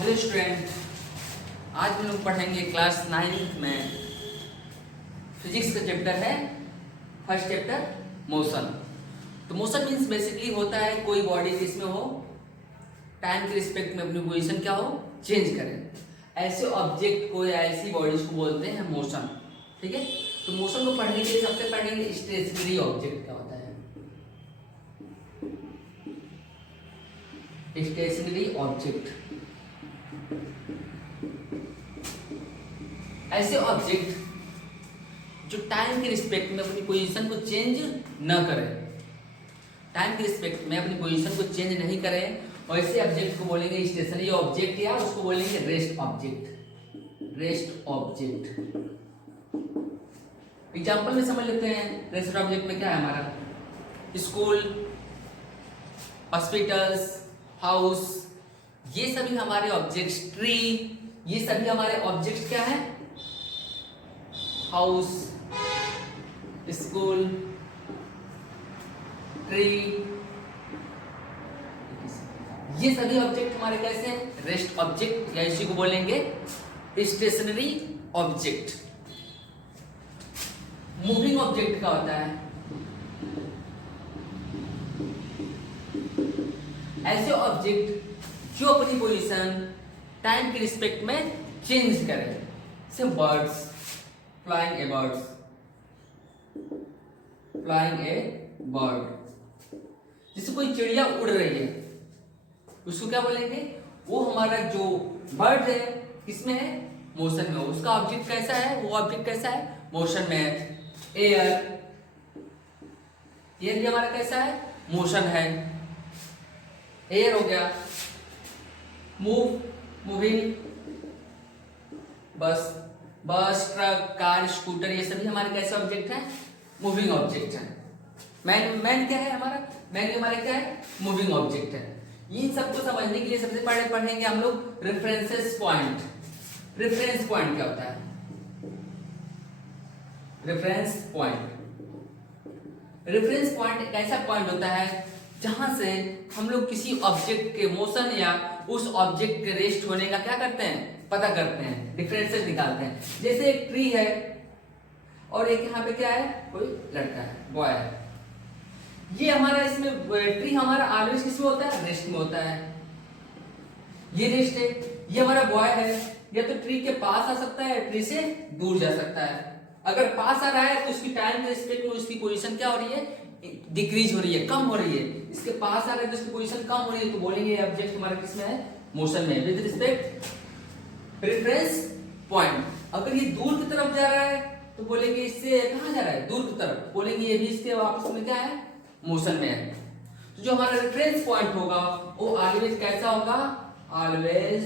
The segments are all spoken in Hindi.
हेलो स्टूडेंट, आज हम लोग पढ़ेंगे क्लास 9th में फिजिक्स का चैप्टर है। First chapter motion. तो मोशन मीन्स बेसिकली होता है कोई बॉडी जिसमें हो टाइम के रिस्पेक्ट में अपनी पोजीशन क्या हो चेंज करे। ऐसे ऑब्जेक्ट को या ऐसी बॉडीज को बोलते हैं मोशन। ठीक है, तो मोशन को पढ़ने के लिए सबसे पढ़ेंगे स्टेशनरी ऑब्जेक्ट क्या होता है। स्टेशनरी ऑब्जेक्ट ऐसे ऑब्जेक्ट जो टाइम के रिस्पेक्ट में अपनी पोजीशन को चेंज न करें, टाइम के रिस्पेक्ट में अपनी पोजीशन को चेंज नहीं करें, वैसे ऑब्जेक्ट को बोलेंगे स्टेशनरी ऑब्जेक्ट या उसको बोलेंगे rest object. Rest object example में समझ लेते हैं। रेस्ट ऑब्जेक्ट में क्या है हमारा, स्कूल, हॉस्पिटल्स, हाउस, ये सभी हमारे ऑब्जेक्ट्स, ट्री, ये सभी हमारे ऑब्जेक्ट्स क्या है। हाउस, स्कूल, ट्री, ये सभी ऑब्जेक्ट हमारे कैसे हैं, रेस्ट ऑब्जेक्ट या इसी को बोलेंगे स्टेशनरी ऑब्जेक्ट। मूविंग ऑब्जेक्ट क्या होता है, ऐसे ऑब्जेक्ट जो अपनी पोजीशन टाइम के रिस्पेक्ट में चेंज करें। जैसे बर्ड्स, फ्लाइंग ए बर्ड्स, फ्लाइंग ए बर्ड, जैसे कोई चिड़िया उड़ रही है उसको क्या बोलेंगे, वो हमारा जो बर्ड है किसमें है, मोशन में। उसका ऑब्जेक्ट कैसा है, वो ऑब्जेक्ट कैसा है, मोशन में है। एयर, एयर भी हमारा कैसा है, मोशन है, एयर हो गया। मूव, मूविंग, बस, ट्रक, कार, स्कूटर, ये सभी हमारे कैसे ऑब्जेक्ट हैं, मूविंग ऑब्जेक्ट हैं। मैन क्या है हमारा, मैन भी हमारा क्या है, मूविंग ऑब्जेक्ट है। इन सबको समझने के लिए सबसे पहले पढ़ेंगे हम लोग रेफरेंसेस पॉइंट। रेफरेंस पॉइंट क्या होता है, रेफरेंस पॉइंट। रेफरेंस पॉइंट एक ऐसा पॉइंट होता है जहां से हम लोग किसी ऑब्जेक्ट के मोशन या उस ऑब्जेक्ट के रेस्ट होने का क्या करते हैं, पता करते हैं, डिफरेंसेस निकालते हैं। जैसे एक ट्री है और एक यहाँ पे क्या है, कोई लड़का है, बॉय है। ये हमारा इसमें ट्री हमारा ऑलवेज किसमें होता है, रेस्ट में होता है। ये रेस्ट है, ये हमारा बॉय है, या तो ट्री के पास आ सकता है, ट्री से दूर जा सकता है। अगर पास आ रहा है तो उसकी टाइम के रिस्पेक्ट में उसकी पोजीशन क्या हो रही है, डिक्रीज हो रही है, कम हो रही है। इसके पास आ रहा है तो उसकी पोजीशन कम हो रही है, तो बोलेंगे ये ऑब्जेक्ट हमारा किसमें है, मोशन में, विद रिस्पेक्ट रेफरेंस पॉइंट। अगर ये दूर की तरफ जा रहा है तो बोलेंगे इससे कहां जा रहा है, दूर की तरफ, बोलेंगे ये भी इसके आपस में क्या है, मोशन में है। तो जो हमारा रेफरेंस पॉइंट होगा वो ऑलवेज कैसा होगा, ऑलवेज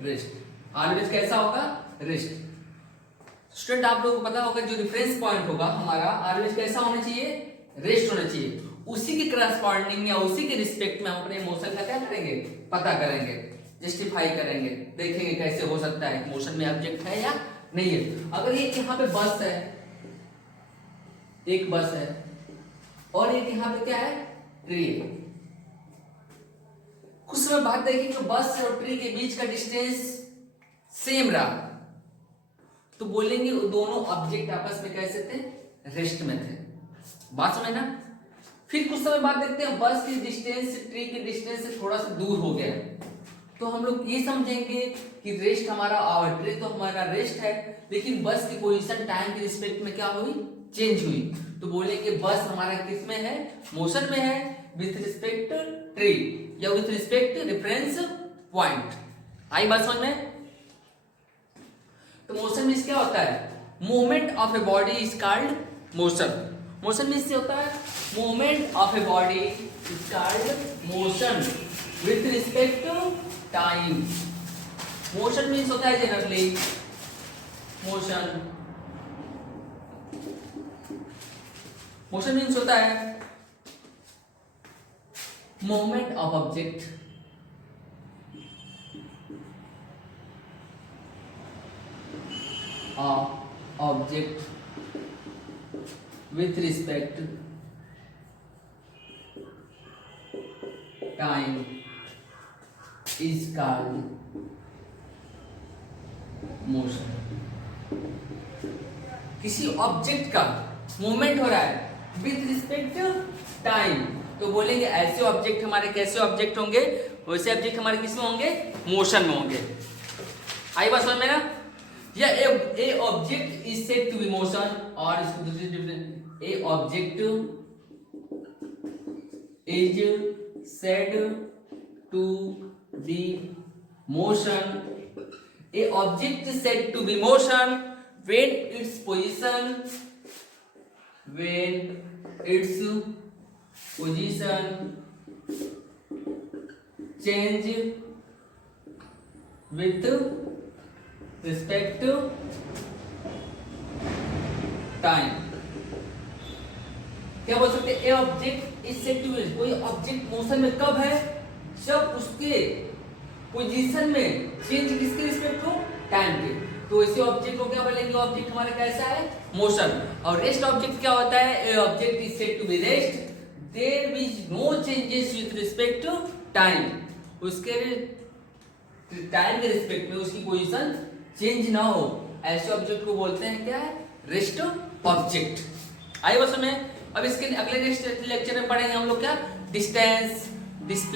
रेस्ट। ऑलवेज कैसा होगा, रेस्ट। स्टूडेंट आप लोगों को पता होगा जो रेफरेंस पॉइंट होगा हमारा ऑलवेज कैसा होना चाहिए, रेस्ट होना चाहिए। उसी के करस्पॉन्डिंग या उसी के रिस्पेक्ट में हम अपने मोशन का क्या करेंगे, पता करेंगे, जस्टिफाई करेंगे, देखेंगे कैसे हो सकता है मोशन में ऑब्जेक्ट है या नहीं है। अगर ये यहाँ पे बस है, एक बस है और एक यहाँ पे क्या है, ट्री है। कुछ समय बाद देखेंगे बस और ट्री के बीच का डिस्टेंस सेम रहा तो बोलेंगे वो दोनों ऑब्जेक्ट आपस में कैसे थे, रेस्ट में थे। बात समझ ना। फिर कुछ समय बाद देखते हैं बस की डिस्टेंस ट्री के डिस्टेंस से थोड़ा सा दूर हो गया, तो हम लोग ये समझेंगे कि रेस्ट हमारा, और ट्री तो हमारा रेस्ट है, लेकिन बस की पोजीशन टाइम के रिस्पेक्ट में क्या हुई, चेंज हुई। तो बोलेंगे बस हमारा किस में है, मोशन में है, विथ रिस्पेक्ट ट्री या विथ रिस्पेक्ट रेफरेंस पॉइंट। आई बात समझ में। तो मोशन मीन्स क्या होता है, movement of a body is called motion. Motion means क्या होता है, movement of a body is called motion with respect to time. Motion means होता है जनरली, मोशन मीन्स होता है movement of object with respect time is called motion. किसी ऑब्जेक्ट का मूवमेंट हो रहा है विद रिस्पेक्ट टू टाइम, तो बोलेंगे ऐसे ऑब्जेक्ट हमारे कैसे ऑब्जेक्ट होंगे, वैसे ऑब्जेक्ट हमारे किस में होंगे, मोशन में होंगे। आई बात समझ में ना? या a object is said to be motion, और इसको दूसरी difference, a object is said to be motion, a object is said to be motion when its position change with respect to time। क्या बोल सकते हैं, a object is said to be, कोई ऑब्जेक्ट मोशन में कब है, जब उसके पोजीशन में चेंज किसके रिस्पेक्ट टू टाइम के, तो ऐसे ऑब्जेक्ट को क्या बोलेंगे, ऑब्जेक्ट हमारा कैसा है, मोशन। और रेस्ट ऑब्जेक्ट क्या होता है, a object is said to be rest there is no changes with respect to time, उसके टाइम के रिस्पेक्ट में उसकी पोजीशन चेंज ना हो, ऐसे ऑब्जेक्ट को बोलते हैं क्या है, रेस्ट ऑब्जेक्ट। आई बस में अब इसके अगले नेक्स्ट लेक्चर में पढ़ेंगे हम लोग क्या, डिस्टेंस, डिस्प्ले